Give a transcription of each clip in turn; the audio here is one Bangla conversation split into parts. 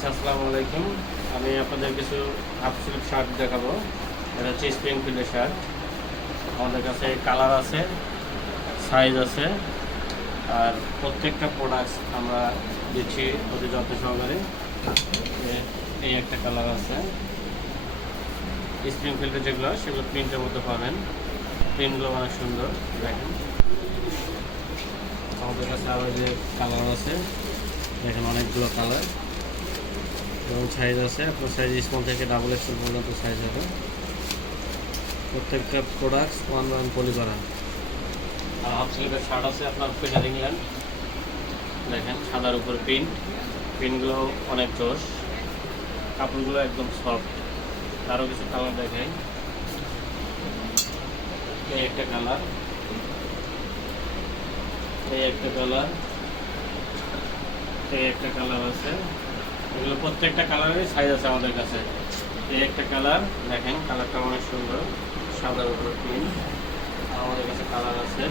গাইস, আসসালামু আলাইকুম। আমি আপনাদের কিছু হাফ স্লিভ শার্ট দেখাবো। এটা হচ্ছে স্প্রিংফিল্ডের শার্ট। আমাদের কাছে কালার আছে, সাইজ আছে, আর প্রত্যেকটা প্রোডাক্টস আমরা দিচ্ছি অতি যত্ন সহকারে। এই একটা কালার আছে, স্প্রিংফিল্ডের যেগুলো সেগুলো প্রিন্টের মধ্যে পাবেন। প্রিন্টগুলো অনেক সুন্দর, দেখেন। আমাদের কাছে আরও যে কালার আছে, দেখেন অনেকগুলো কালার এবং সাইজ আছে। আপনার সাইজ স্মল থেকে ডাবল এক্সেল পর্যন্ত সাইজ হবে। প্রত্যেকটা প্রোডাক্টস 1 পলি করা। আর হাফ স্লিভের শার্ট আছে আপনার পিটার ইংল্যান্ড, দেখেন সাদার উপর প্রিন্টগুলো অনেক জোশ, কাপড়গুলো একদম সফট। আরও কিছু কালার দেখাই। এই একটা কালার, এই একটা কালার, এই একটা কালার আছে। এগুলো প্রত্যেকটা কালারেরই সাইজ আছে আমাদের কাছে। এই একটা কালার, দেখেন কালারটা অনেক সুন্দর, সাদার উপরে প্রিন্ট। আমাদের কাছে কালার আছে,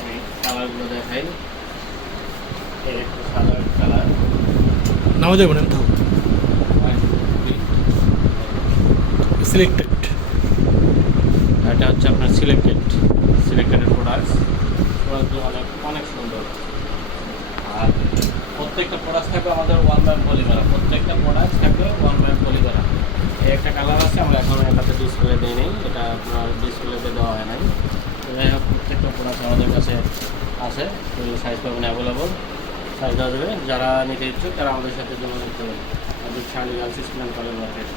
আমি কালারগুলো দেখাই। এই একটা সাদার কালার, নাও যাবেন তাও সিলেক্টেড। এটা হচ্ছে আপনার সিলেক্টেডের প্রোডাক্টস। প্রোডাক্টগুলো অনেক অনেক সুন্দর। আর প্রত্যেকটা প্রোডাক্ট থাকবে আমাদের 1 পলি করা। প্রত্যেকটা প্রোডাক্ট থাকবে 1 পলি করা। এই একটা কালার আছে, আমরা এখন এটাতে ডিসপ্লে দিই নেই, এটা আপনার ডিসপ্লেতে দেওয়া হয় নাই। যাই হোক, প্রত্যেকটা প্রোডাক্ট আমাদের কাছে আছে, সাইজ পাবেন অ্যাভেলেবল, সাইজ দেওয়া যাবে। যারা নিতে ইচ্ছুক তারা আমাদের সাথে যোগাযোগ করবেন। আমাদের sari girls student college market.